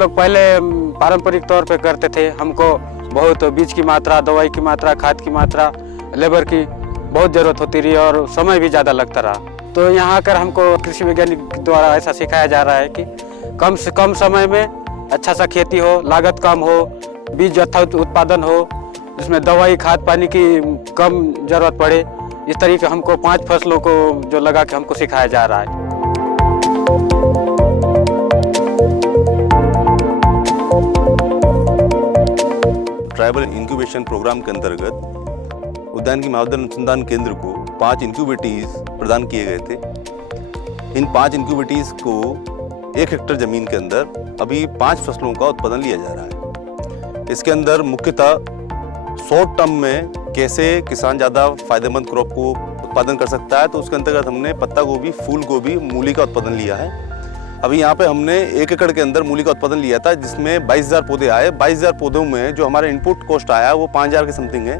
लोग पहले पारंपरिक तौर पे करते थे। हमको बहुत बीज की मात्रा, दवाई की मात्रा, खाद की मात्रा, लेबर की बहुत ज़रूरत होती रही और समय भी ज़्यादा लगता रहा। तो यहाँ आकर हमको कृषि वैज्ञानिक द्वारा ऐसा सिखाया जा रहा है कि कम से कम समय में अच्छा सा खेती हो, लागत कम हो, बीज यथावत उत्पादन हो, जिसमें दवाई खाद पानी की कम ज़रूरत पड़े। इस तरीके हमको 5 फसलों को जो लगा के हमको सिखाया जा रहा है। ट्राइबल इंक्यूबेशन प्रोग्राम के अंतर्गत उद्यानिकी महाविद्यालय अनुसंधान केंद्र को 5 इंक्यूबेटीज प्रदान किए गए थे। इन 5 इंक्यूबेटीज को 1 हेक्टेयर जमीन के अंदर अभी 5 फसलों का उत्पादन लिया जा रहा है। इसके अंदर मुख्यतः शॉर्ट टर्म में कैसे किसान ज़्यादा फायदेमंद क्रॉप को उत्पादन कर सकता है, तो उसके अंतर्गत हमने पत्ता गोभी, फूल गोभी, मूली का उत्पादन लिया है। अभी यहाँ पे हमने 1 एकड़ के अंदर मूली का उत्पादन लिया था, जिसमें 22,000 पौधे आए। 22,000 पौधों में जो हमारा इनपुट कॉस्ट आया वो 5,000 के समथिंग है,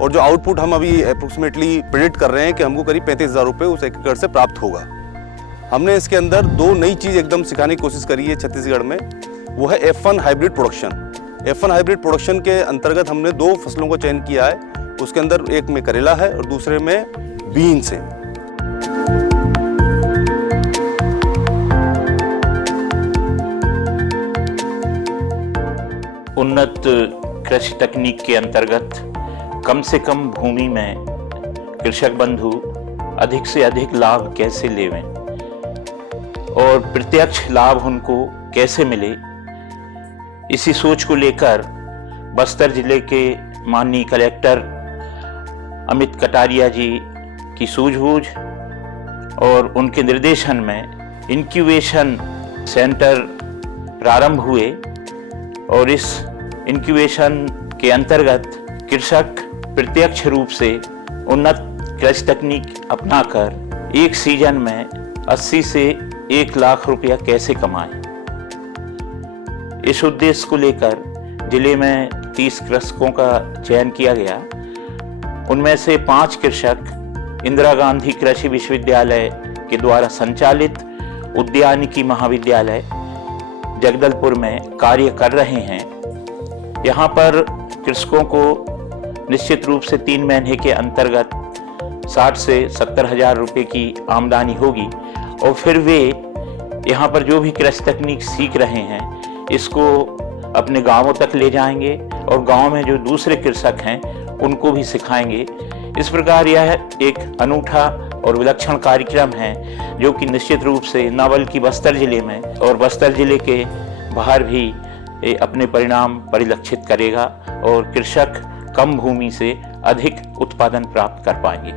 और जो आउटपुट हम अभी अप्रोक्सीमेटली प्रेडिक्ट कर रहे हैं कि हमको करीब 35,000 रुपये उस 1 एकड़ से प्राप्त होगा। हमने इसके अंदर 2 नई चीज़ एकदम सिखाने की कोशिश करी है छत्तीसगढ़ में, वो है F1 hybrid production. F1 hybrid production के अंतर्गत हमने 2 फसलों का चयन किया है। उसके अंदर एक में करेला है और दूसरे में बीन्स है। उन्नत कृषि तकनीक के अंतर्गत कम से कम भूमि में कृषक बंधु अधिक से अधिक लाभ कैसे लेवें और प्रत्यक्ष लाभ उनको कैसे मिले, इसी सोच को लेकर बस्तर जिले के माननीय कलेक्टर अमित कटारिया जी की सूझबूझ और उनके निर्देशन में इंक्यूबेशन सेंटर प्रारंभ हुए, और इस इंक्यूबेशन के अंतर्गत कृषक प्रत्यक्ष रूप से उन्नत कृषि तकनीक अपनाकर एक सीजन में 80 से 1 लाख रुपया कैसे कमाएं। इस उद्देश्य को लेकर जिले में 30 कृषकों का चयन किया गया। उनमें से 5 कृषक इंदिरा गांधी कृषि विश्वविद्यालय के द्वारा संचालित उद्यानिकी महाविद्यालय जगदलपुर में कार्य कर रहे हैं। यहाँ पर कृषकों को निश्चित रूप से 3 महीने के अंतर्गत 60 से 70 हजार रुपये की आमदनी होगी, और फिर वे यहाँ पर जो भी कृषि तकनीक सीख रहे हैं इसको अपने गांवों तक ले जाएंगे और गांव में जो दूसरे कृषक हैं उनको भी सिखाएंगे। इस प्रकार यह एक अनूठा और विलक्षण कार्यक्रम है जो कि निश्चित रूप से न बल्कि बस्तर जिले में और बस्तर जिले के बाहर भी अपने परिणाम परिलक्षित करेगा और कृषक कम भूमि से अधिक उत्पादन प्राप्त कर पाएंगे।